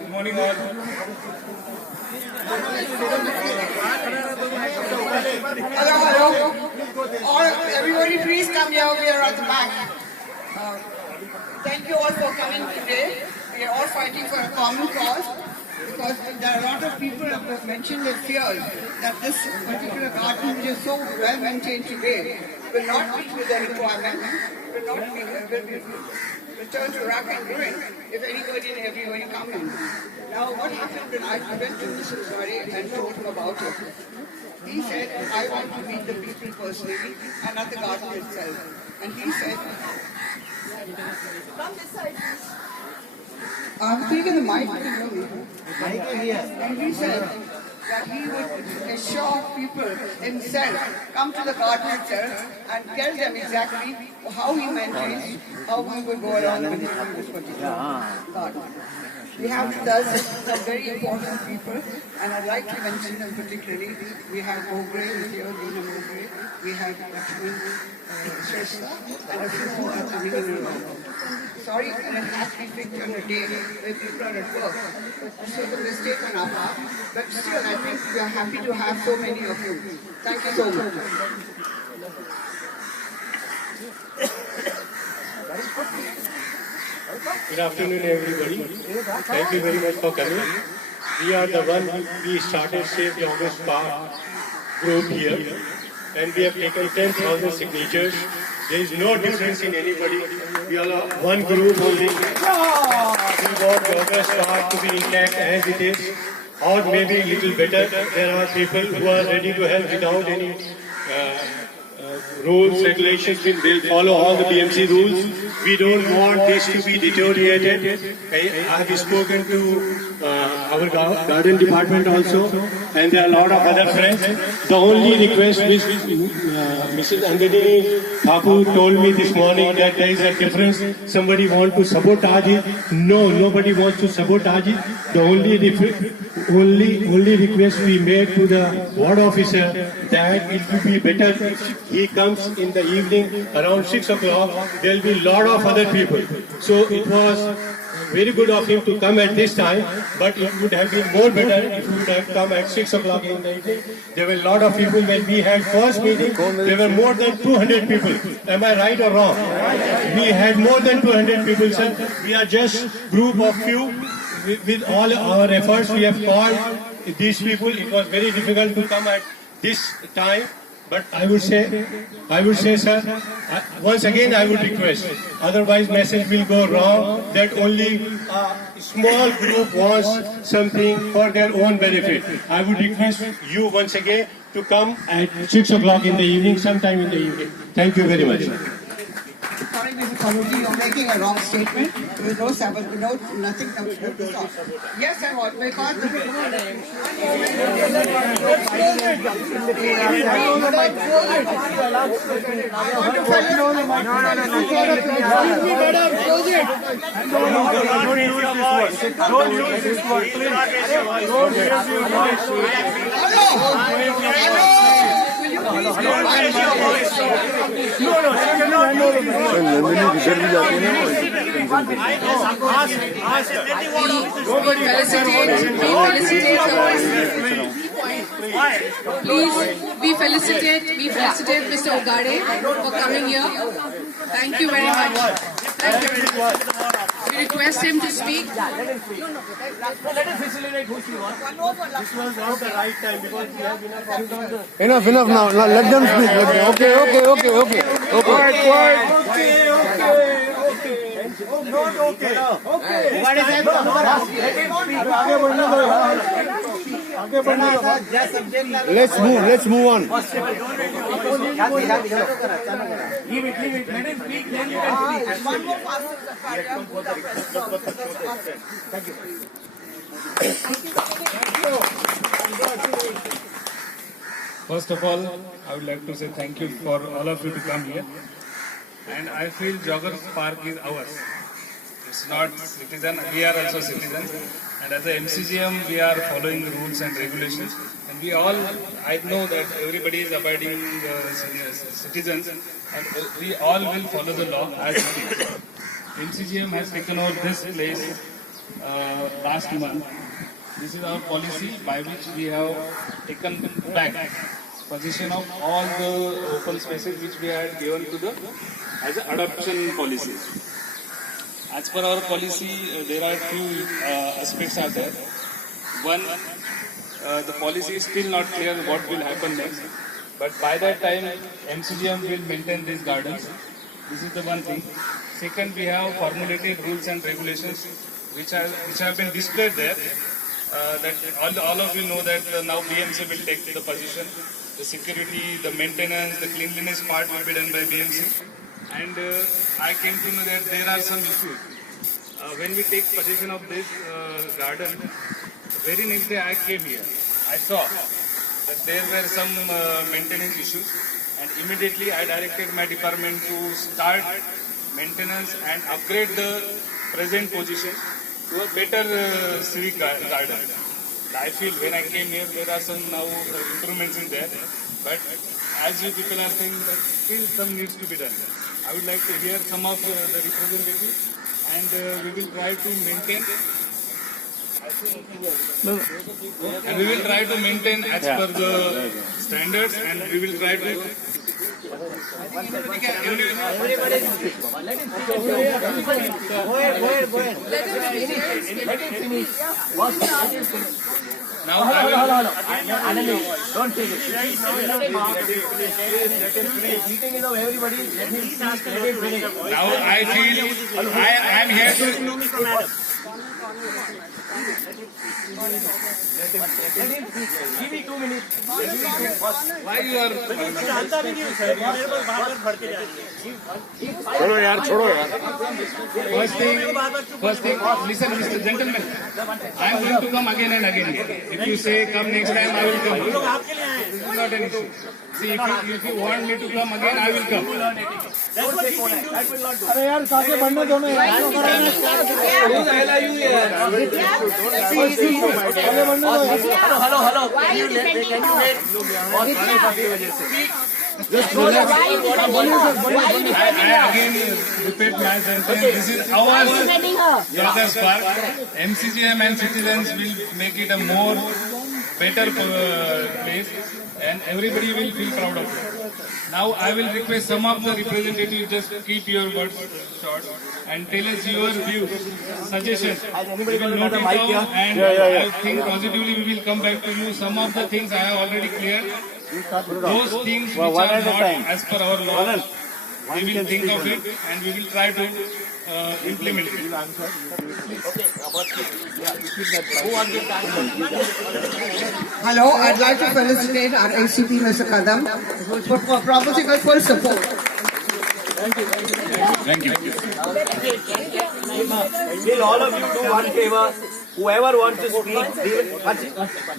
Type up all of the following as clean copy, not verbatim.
Good morning all. Hello. Everybody please come here. We are at the back. Thank you all for coming today. We are all fighting for a common cause because there are a lot of people who have mentioned their fears that this particular garden, which is so well maintained today, will not meet with the requirement, will not be, will return to rack and ruin if anybody and everybody come in. Now what happened when I went to Mr. Zari and told him about it? He said, I want to meet the people personally and not the garden itself. And he said, come this side, please. I'm taking the mic. And he said that he would assure people himself, come to the garden itself and tell them exactly how he maintains, how we will go along with this particular garden. We have with us some very important people, and I'd like to mention them particularly. We have Ogre here, Lina Ogre. We have Lakshman Shrestha, and a few more are coming in along. Sorry, and it has to be picked on a day where people are at work. So the mistake on our part, but still I think we are happy to have so many of you. Thank you so much. Good afternoon, everybody. Thank you very much for coming. We are the one we started Save the August Park group here, and we have taken 10,000 signatures. There is no difference in anybody. We are one group only. We want the August Park to be intact as it is, or maybe a little better. There are people who are ready to help without any rules, regulations. We'll follow all the BMC rules. We don't want this to be deteriorated. I have spoken to our garden department also, and there are a lot of other friends. The only request which Mrs. Andini Thakur told me this morning that there is a difference. Somebody wants to sabotage it. No, nobody wants to sabotage it. The only request we made to the ward officer that it would be better if he comes in the evening around 6 o'clock. There will be a lot of other people. So it was very good of him to come at this time, but it would have been more better if he would have come at 6 o'clock in the evening. There were a lot of people when we had first meeting. There were more than 200 people. Am I right or wrong? We had more than 200 people, sir. We are just group of few. With all our efforts, we have called these people. It was very difficult to come at this time. But I would say, sir, once again I would request, otherwise message will go wrong that only a small group wants something for their own benefit. I would request you once again to come at 6 o'clock in the evening, sometime in the evening. Thank you very much. Sorry, Mr. Kamuji, you're making a wrong statement. There is no Sabbath, nothing comes from this off. Yes, I want. My God, Don't use this word, please. Don't use your voice. We felicitate Mr. Ogade for coming here. Thank you very much. Thank you very much. We request him to speak. Let him facilitate who she wants. This was not the right time because we have enough. Enough now. Let them speak. Okay. Quiet. Not okay. Okay. What is that? Let's move on. Leave it. Let him speak, then you can speak. one more Thank you. First of all, I would like to say thank you for all of you to come here. And I feel Joggers Park is ours. It's not citizen, we are also citizens. And as a MCGM, we are following the rules and regulations. And we all, I know that everybody is abiding citizens, and we all will follow the law as it is. MCGM has taken over this place last month. This is our policy by which we have taken back possession of all the open spaces which we had given to the as an adoption policy. As per our policy, there are few aspects are there. One, the policy is still not clear what will happen next. But by that time, MCGM will maintain these gardens. This is the one thing. Second, we have formulated rules and regulations which have been displayed there. That all of you know that now BMC will take the position. The security, the maintenance, the cleanliness part will be done by BMC. And I came to know that there are some issues. When we take possession of this garden, very next day I came here. I saw that there were some maintenance issues, and immediately I directed my department to start maintenance and upgrade the present position to a better civic garden. I feel when I came here there are some now improvements in there, but as you people are saying that still some needs to be done. I would like to hear some of the representatives, and we will try to maintain. And we will try to maintain as per the standards, and we will try to. Now I will. Don't take it. Let him finish. Meeting is of everybody. Let him finish. Now I feel I am here to. Give me 2 minutes. Why you are? छोड़ो यार छोड़ो यार First thing, listen, Mr. Gentleman. I am going to come again and again. If you say come next time, I will come. This is not an issue. See, if you want me to come again, I will come. अरे यार काके बनने दो ना यार Hello. I again repeat my sentence. This is our Jogger's Park. MCGM and citizens will make it a more better place, and everybody will feel proud of it. Now I will request some of the representatives just keep your words short and tell us your views, suggestions. We will note it down, and I think positively we will come back to you. Some of the things I have already cleared. Those things which are not as per our law, we will think of it and we will try to implement it. Hello, I'd like to felicitate our ACP, Mr. Kadam, for proposing with full support. Thank you. Will all of you do one favor? Whoever wants to speak,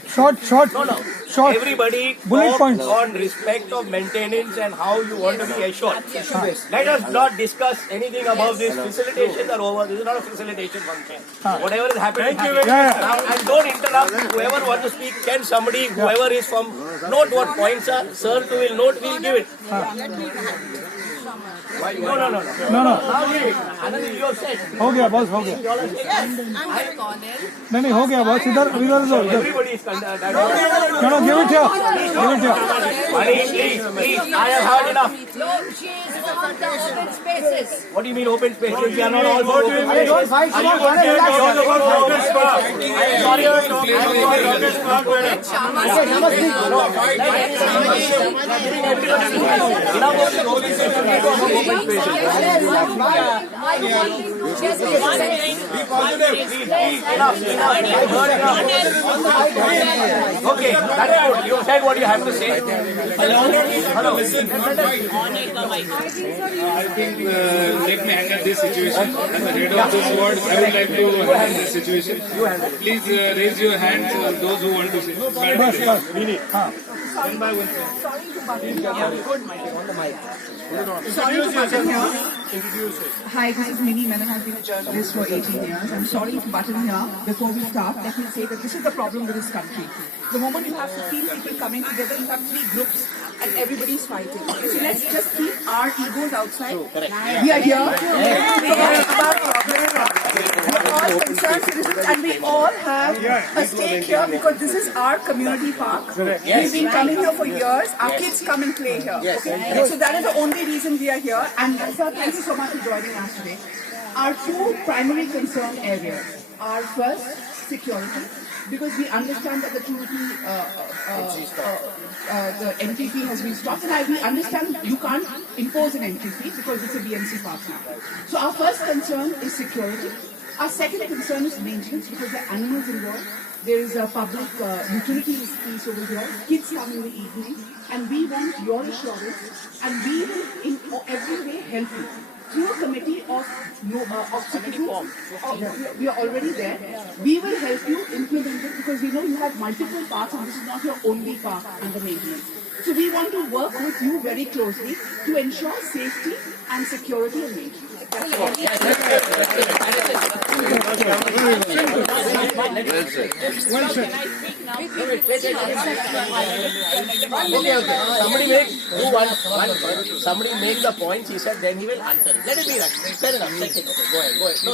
short everybody bullet talk points on respect of maintenance and how you want to be assured. Let us not discuss anything about this. Facilitations are over. This is not a facilitation function. Whatever is happening, now, and don't interrupt. Whoever wants to speak, can somebody, whoever is from, note what points are. Sir, to will note, we'll give it. No. Now give it. Another you have said. हो गया बस हो गया नहीं हो गया बस इधर Everybody is no give it here please, I have heard enough. No, she is on the open spaces. What do you mean open spaces? We are not all for open spaces. don't fight Sorry. Okay, that's good. You said what you have to say. Hello. I think let me handle this situation. As the head of this ward, I would like to handle this situation. Please raise your hands, those who want to say. One by one. Hi, this is Minnie Menon. I've been a journalist for 18 years. I'm sorry to butt in here. Before we start, let me say that this is the problem with this country. The moment you have 15 people coming together, you have 3 groups and everybody's fighting. So let's just keep our egos outside. We are here. all concerned citizens and we all have a stake here because this is our community park. We've been coming here for years. Our kids come and play here. Okay? So that is the only reason we are here. And sir, thank you so much for joining us today. Our two primary concern areas are first security, because we understand that the NTP has been stopped, and we understand you can't impose an NTP because it's a BMC park now. So our first concern is security. Our second concern is maintenance because there are animals involved. There is a public utilities piece over here. Kids come in the evening, and we want your assurance, and we will in every way help you. Through a committee of citizens, we are already there. We will help you implement it because we know you have multiple parks and this is not your only park under maintenance. So we want to work with you very closely to ensure safety and security and maintenance. Somebody make the points, he said, then he will answer. Let it be that. Fair enough. Take it. Go ahead. No,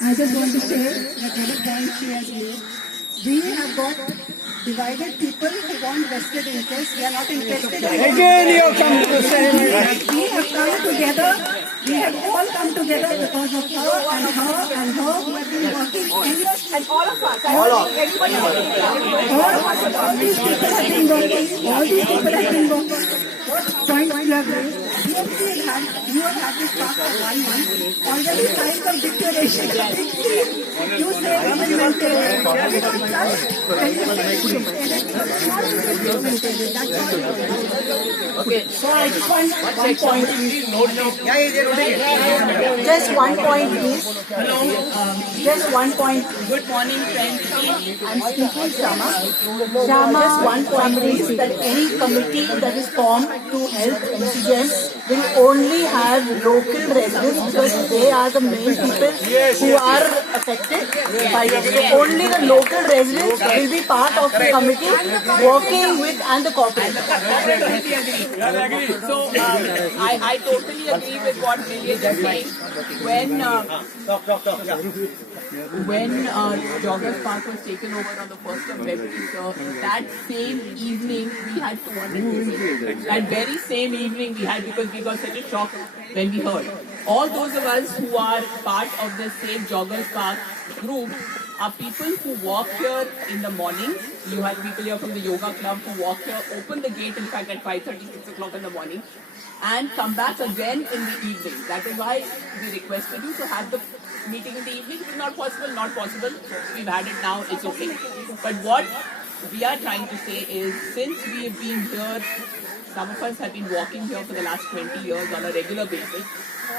I just want to say that other point she has made. We have got divided people who want vested interests. We are not interested in Again you come to the same. We have come together. We have all come together because of her who have been working endless, and all of us. All these people have been working. All these people have been working. Point you have raised. You have had this park for 1 month. Already signed the declaration. You say implemented. Okay, so just one point. Just 1 point, please. Just 1 point. Good morning, friends. I'm speaking Shama. Just 1 point, please. That any committee that is formed to help MCGM will only have local residents because they are the main people who are affected by this. So only the local residents will be part of the committee working with and the corporation. So I totally agree with what Lily is saying. When Joggers Park was taken over on the 1st of February, so that same evening we had 200 cases. That very same evening we had, because we got such a shock when we heard. All those of us who are part of the same Joggers Park group are people who walk here in the morning. You have people here from the yoga club who walk here, open the gate in fact at 5:30, 6 o'clock in the morning, and come back again in the evening. That is why we requested you to have the meeting in the evening. If not possible, not possible. We've had it now, it's okay. But what we are trying to say is, since we have been here, some of us have been walking here for the last 20 years on a regular basis.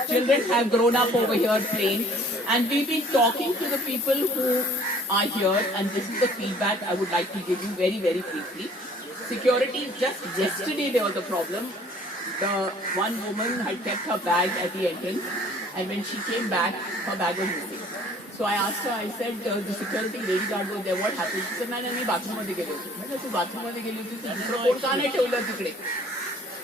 Children have grown up over here playing, and we've been talking to the people who are here, and this is the feedback I would like to give you very, very briefly. Security, just yesterday there was a problem. The one woman had kept her bag at the entrance, and when she came back, her bag was missing. So I asked her, I said, the security lady guard was there, what happened? She said, "I bathroom मध्ये गेली होती." I said, "bathroom मध्ये गेली होती, दुसरं कोण का नाही ठेवलं तिकडे?"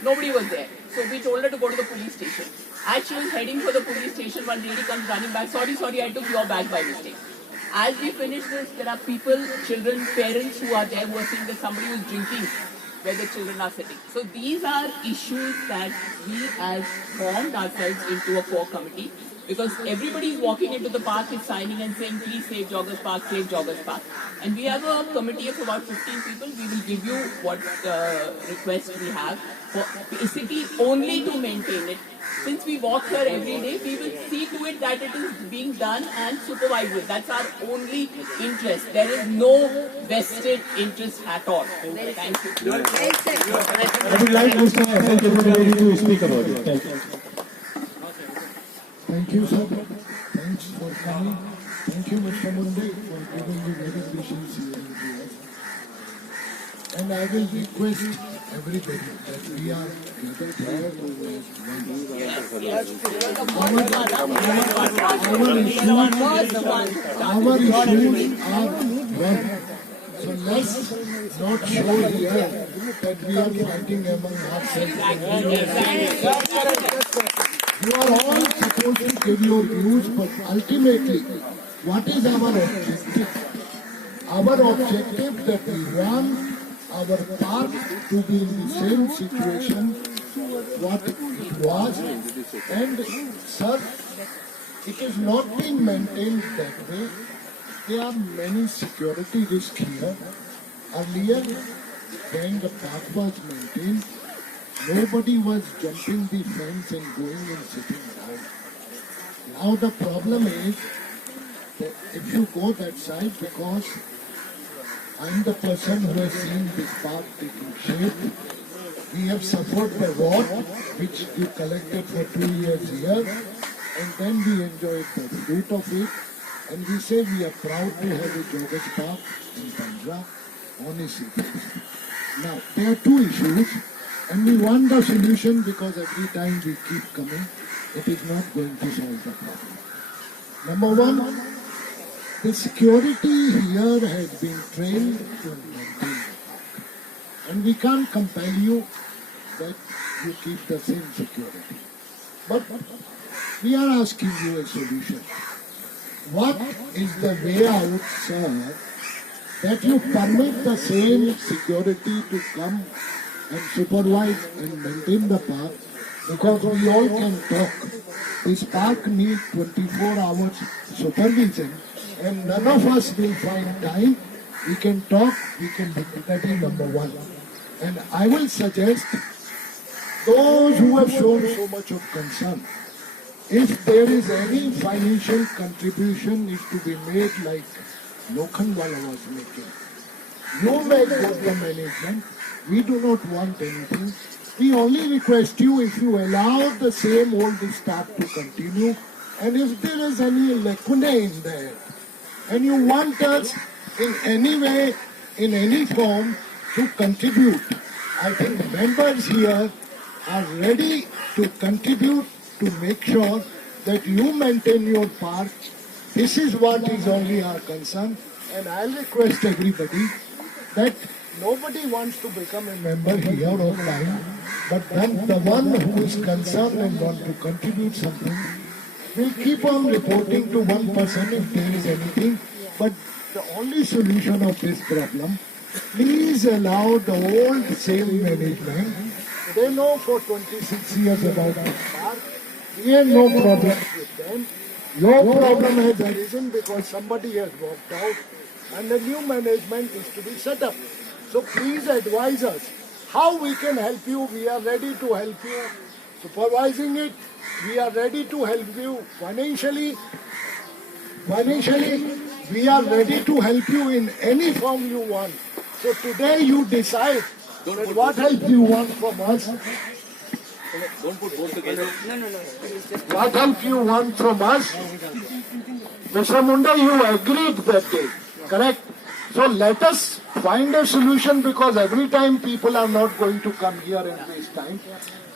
Nobody was there. So we told her to go to the police station. As she was heading for the police station, one lady comes running back, sorry, I took your bag by mistake. As we finish this, there are people, children, parents who are there who are saying that somebody was drinking where the children are sitting. So these are issues that we have formed ourselves into a core committee, because everybody is walking into the park and signing and saying, please save Joggers Park, save Joggers Park. And we have a committee of about 15 people. We will give you what request we have for basically only to maintain it. Since we walk here every day, we will see to it that it is being done and supervised with. That's our only interest. There is no vested interest at all. Thank you. I would like Mr. F.L. Kepulwedi to speak about it. Thank you. Thank you, sir. Thanks for coming. Thank you, Mr. Munde, for giving me very patience here in the US. And I will request everybody that we are gathered here to raise our issues are one. So let's not show here that we are fighting among ourselves. You are all supposed to give your views, but ultimately, what is our objective? Our objective that we want our park to be in the same situation what it was, and sir, it is not being maintained that way. There are many security risks here. Earlier, when the park was maintained, nobody was jumping the fence and going and sitting down. Now the problem is that if you go that side, because I'm the person who has seen this park taking shape. We have suffered the rot which we collected for 2 years here, and then we enjoyed the fruit of it, and we say we are proud to have a joggers park in Bandra on a city. Now, there are two issues, and we want the solution because every time we keep coming, it is not going to solve the problem. Number one, the security here has been trained to maintain, and we can't compel you that you keep the same security. But we are asking you a solution. What is the way out, sir, that you permit the same security to come and supervise and maintain the park? Because we all can talk. This park needs 24 hours supervision, and none of us will find time. We can talk, we can do that is number one. And I will suggest those who have shown so much of concern, if there is any financial contribution is to be made like Lokhandwala was making, you make the management. We do not want anything. We only request you if you allow the same old staff to continue, and if there is any lacunae in there, and you want us in any way, in any form, to contribute, I think members here are ready to contribute to make sure that you maintain your park. This is what is only our concern, and I'll request everybody that nobody wants to become a member here online, but then the one who is concerned and want to contribute something will keep on reporting to one person if there is anything. But the only solution of this problem, please allow the old same management. They know for 26 years about this park. We have no problem with them. Your problem has arisen because somebody has walked out and the new management is to be set up. So please advise us how we can help you. We are ready to help you supervising it. We are ready to help you financially. We are ready to help you in any form you want. So today you decide that what help you want from us. Don't put both together. What help you want from us? Mr. Munda, you agreed that day, correct? So let us find a solution, because every time people are not going to come here and waste time.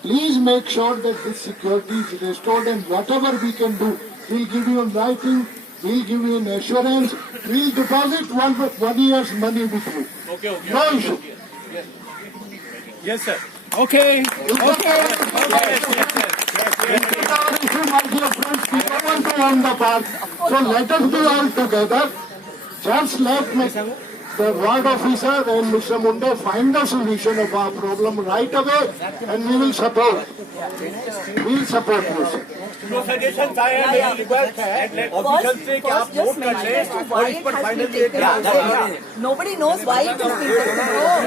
Please make sure that this security is restored, and whatever we can do, we'll give you in writing, we'll give you an assurance, we'll deposit 1 year's money with you. Okay. No issue. Yes, sir. Okay. Okay. My dear friends, we don't want to own the park. So let us be all together. Just let the ward officer and Mr. Munde find the solution of our problem right away, and we will support. We'll support you, sir. जो suggestion आए हैं, मेरी request है official से कि आप note कर लें और इस पर final Nobody knows why it is being taken.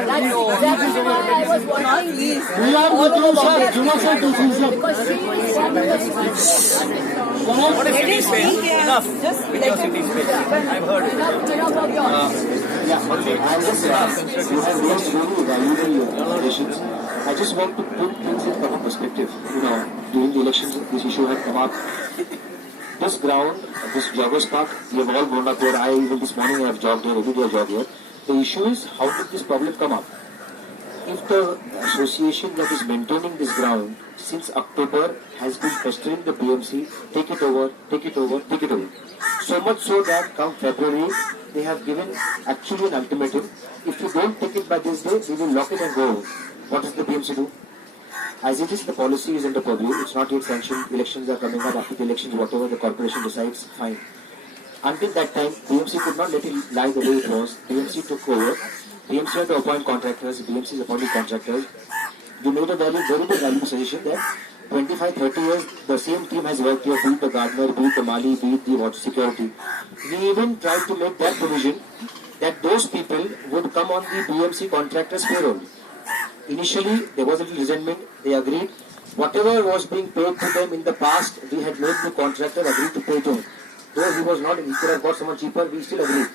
That's exactly why I was wondering. We are with you, sir. Give us a decision. Because she is one of What is city space? Enough with your city space. I've heard it. enough of yours. I just want to put things in proper perspective. During the elections, this issue had come up. This ground, this joggers park, we have all grown up here. I even this morning I have jogged here, every day I jog here. The issue is, how did this problem come up? if the association that is maintaining this ground since October has been pestering the BMC, take it over, take it over, take it over. So much so that come February, they have given actually an ultimatum. If you don't take it by this day, we will lock it and go. What does the BMC do? As it is, the policy is under purview. It's not yet sanctioned. Elections are coming up. After the elections, whatever the corporation decides, fine. Until that time, BMC could not let it lie the way it was. BMC took over. BMC had to appoint contractors. BMC is appointing contractors. You made a very good value suggestion that 25-30 years, the same team has worked here, be it the gardener, be it the mali, be it the water security. We even tried to make that provision that those people would come on the BMC contractors' payroll. Initially, there was a little resentment. They agreed. Whatever was being paid to them in the past, we had made the contractor agree to pay to him. Though he was not, he could have got someone cheaper, we still agreed.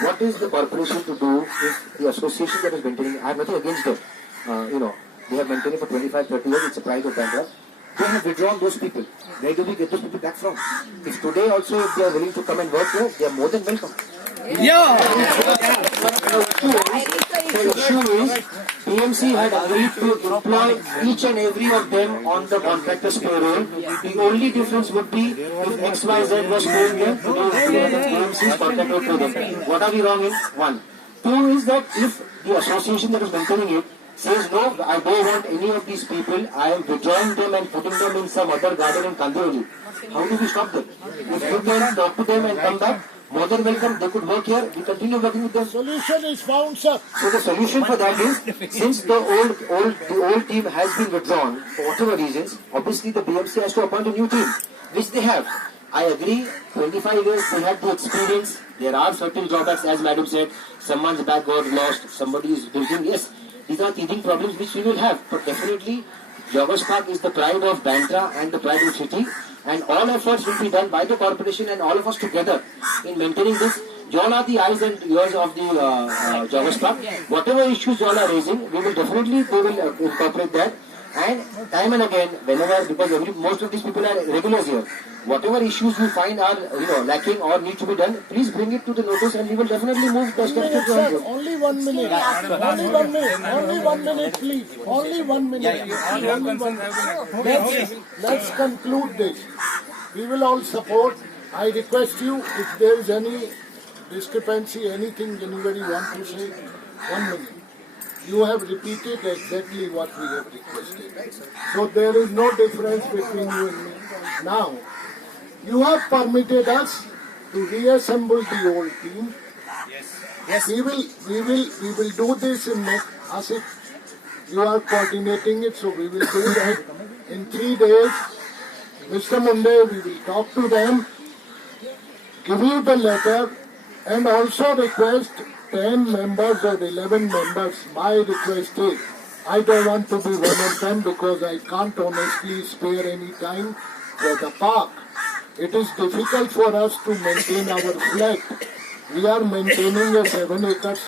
What is the corporation to do if the association that is maintaining, I have nothing against them, they have maintained it for 25-30 years, it's a pride of Bandra. They have withdrawn those people. Where do we get those people back from? If today also, if they are willing to come and work here, they are more than welcome. The issue is, BMC had agreed to employ each and every of them on the contractor's payroll. The only difference would be if XYZ was paying them, BMC's contractor pay them. What are we wrong in? One. Two is that if the association that is maintaining it says, no, I don't want any of these people, I am withdrawing them and putting them in some other garden in Kandioli. How do we stop them? If you can talk to them and come back, more than welcome, they could work here, we continue working with them. Solution is found, sir. So the solution for that is, since the old team has been withdrawn, for whatever reasons, obviously the BMC has to appoint a new team, which they have. I agree, 25 years they had the experience, there are certain drawbacks, as Madam said, someone's bag got lost, somebody is building, yes, these are teething problems which we will have, but definitely Joggers Park is the pride of Bandra and the pride of the city, and all efforts will be done by the corporation and all of us together in maintaining this. You all are the eyes and ears of the Joggers Park. Whatever issues you all are raising, we will definitely incorporate that. And time and again, whenever, because most of these people are regulars here, whatever issues you find are lacking or need to be done, please bring it to the notice and we will definitely move the steps to Sir, only 1 minute. Only 1 minute. Only 1 minute, please. Only 1 minute. Let's conclude this. We will all support. I request you, if there is any discrepancy, anything anybody want to say, 1 minute. You have repeated exactly what we have requested. So there is no difference between you and me. Now, you have permitted us to reassemble the old team. Yes. We will do this in Asif. You are coordinating it, so we will do that in 3 days. Mr. Munde, we will talk to them, give you the letter, and also request 10 members or 11 members. My request is, I don't want to be one of them because I can't honestly spare any time for the park. It is difficult for us to maintain our flat. We are maintaining a 7 acres